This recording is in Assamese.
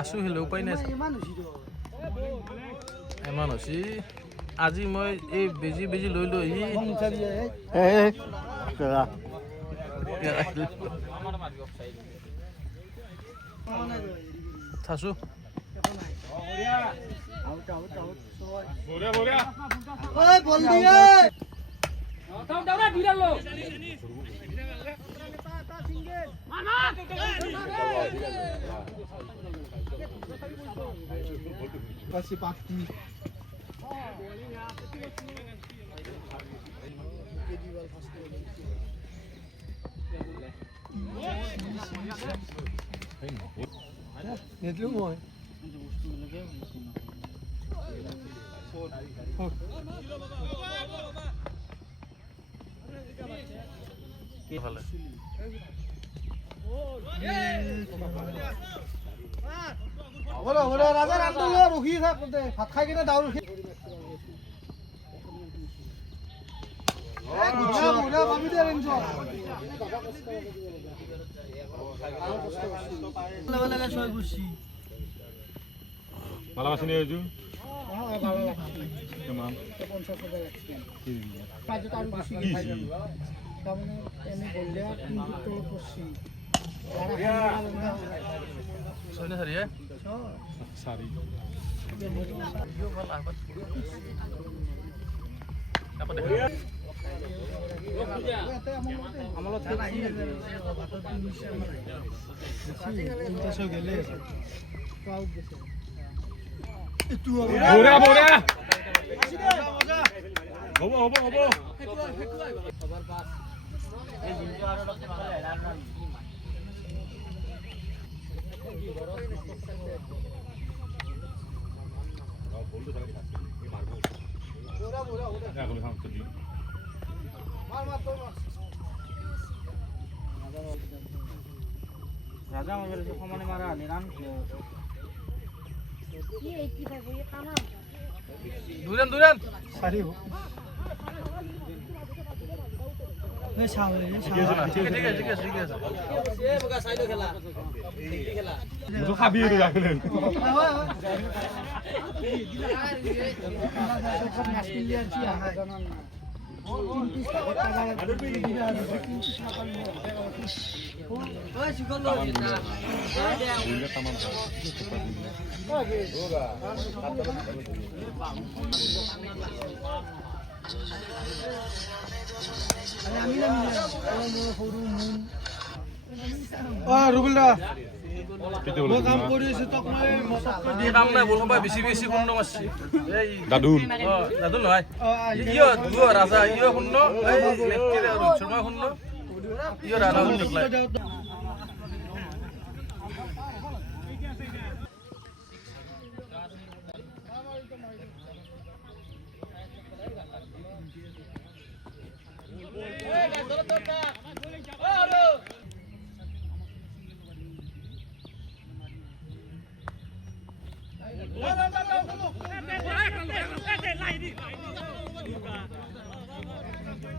আছো হেলে উপায় নাই এমান হৈছে আজি মই এই বেজি বেজি লৈ লৈ চাচো নেদলো মই কি ভালে বলো বলো রাজা রান্না রুখি থাক ভাত খাই কিনে দাও রুখি মালাবাসী নিয়ে যাচ্ছু বঢ়িয়া বঢ়িয়া হ'ব হ'ব হ'ব রাজা আমাদের সমানে মারা নিরান দুরান দুরান সারি খাবি রাখলেন রুবেলদা মই কাম কৰি আছো তক মই কাম নাই বল সবাই বেছি বেছি শূন্য মারছি দাদুল দাদুল নহয় ইয় দুয় রাজা ইয় শূন্য রোহিত শর্মা শূন্য ইয় রাজা শূন্য